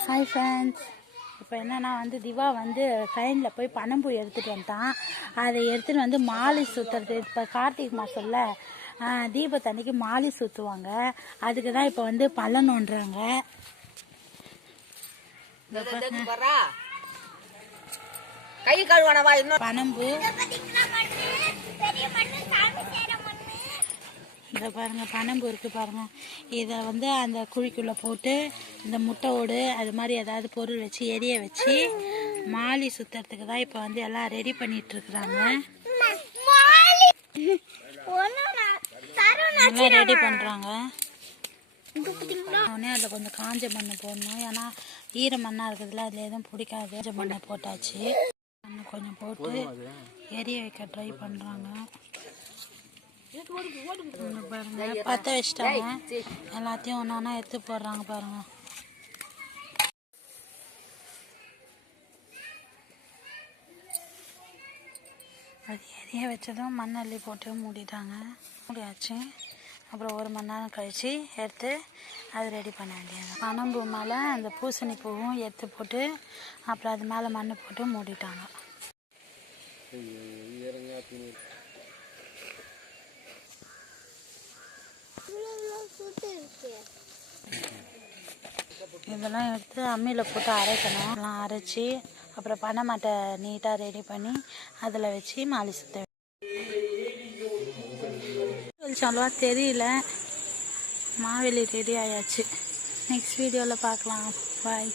Hi friends இப்போ என்னன்னா வந்து திவா வந்து ட்ரெயினில் போய் பனம்பூ எடுத்துகிட்டு வந்துட்டான். அதை எடுத்துகிட்டு வந்து மாலை சுற்றுறது இப்போ கார்த்திகை மாதம்ல தீபத்தன்னைக்கு மாலை சுற்றுவாங்க அதுக்கு தான் இப்போ வந்து பள்ளம் நோண்டுறாங்க வரா. கை கழுவானவா இன்னும்? பனம்பூ இதை பாருங்க பனம்பூ இருக்கு பாருங்க. இதை வந்து அந்த குழிக்குள்ள போட்டு இந்த முட்டை ஓடு அது மாதிரி ஏதாவது பொருள் வச்சு எரிய வச்சு மாலி சுத்துறதுக்கு தான் இப்போ வந்து எல்லாம் ரெடி பண்ணிட்டு இருக்கிறாங்க. எல்லாம் ரெடி பண்றாங்க. உடனே அதில் கொஞ்சம் காஞ்ச மண்ணு போடணும். ஏன்னா ஈர மண்ணா இருக்குதுல அதில் எதுவும் பிடிக்காது. காஞ்ச மண்ணை போட்டாச்சு. மண்ணு கொஞ்சம் போட்டு எரிய வைக்க ட்ரை பண்றாங்க. இங்க பாருங்க பற்ற வச்சிட்டாங்க. எல்லாத்தையும் ஒன்று ஒன்றா எடுத்து போடுறாங்க பாருங்க. அது எரிய வச்சதும் மண் அள்ளி போட்டு மூடிட்டாங்க. மூடியாச்சு. அப்புறம் ஒரு மணி நேரம் கழித்து எடுத்து அது ரெடி பண்ண வேண்டியது. பனம்பூ மேலே அந்த பூசணி பூவும் எடுத்து போட்டு அப்புறம் அது மேலே மண் போட்டு மூடிட்டாங்க. இதெல்லாம் எடுத்து அம்மியில் போட்டு அரைக்கணும். எல்லாம் அரைச்சி அப்புறம் பனை மட்டை நீட்டாக ரெடி பண்ணி அதில் வச்சு மாலி சுத்த சொல்லவா தெரியல. மாவெளி ரெடி ஆயாச்சு. நெக்ஸ்ட் வீடியோவில் பார்க்கலாம். பாய்